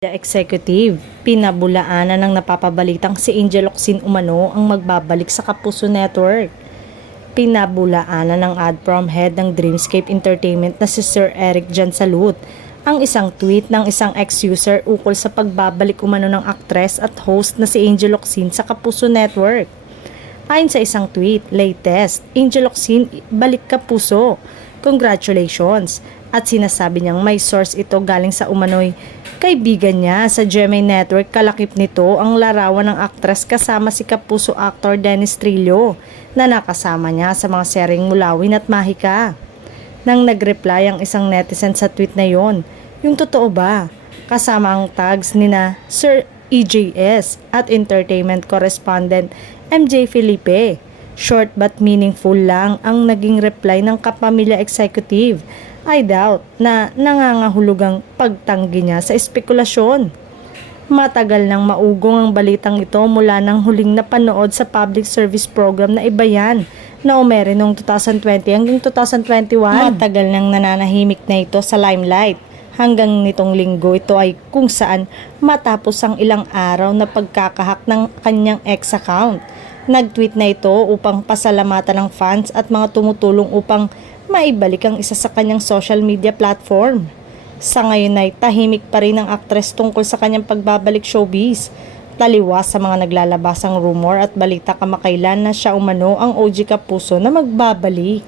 The executive, pinabulaanan ng napapabalitang si Angel Locsin umano ang magbabalik sa Kapuso Network. Pinabulaanan ng AdProm head ng Dreamscape Entertainment na si Sir Eric Jansalut ang isang tweet ng isang ex-user ukol sa pagbabalik umano ng aktres at host na si Angel Locsin sa Kapuso Network. Ayon sa isang tweet, latest, Angel Locsin, balik Kapuso. Congratulations! At sinasabi niyang may source ito galing sa umano'y kaibigan niya sa GMA Network. Kalakip nito ang larawan ng aktres kasama si Kapuso actor Dennis Trillo na nakasama niya sa mga seryeng Mulawin at Mahika. Nang nag-reply ang isang netizen sa tweet na yon, yung totoo ba? Kasama ang tags nina Sir EJS at entertainment correspondent MJ Felipe. Short but meaningful lang ang naging reply ng kapamilya executive. I doubt na nangangahulugang pagtanggi niya sa espekulasyon. Matagal nang maugong ang balitang ito mula nang huling napanood sa public service program na Iba Yan na umere noong 2020 hanggang 2021. Matagal nang nananahimik na ito sa limelight. Hanggang nitong linggo ito ay kung saan matapos ang ilang araw na pagkakahak ng kanyang ex account. Nag-tweet na ito upang pasalamatan ng fans at mga tumutulong upang maibalik ang isa sa kanyang social media platform. Sa ngayon ay tahimik pa rin ang aktres tungkol sa kanyang pagbabalik showbiz. Taliwas sa mga naglalabasang rumor at balita kamakailan na siya umano ang OG Kapuso na magbabalik.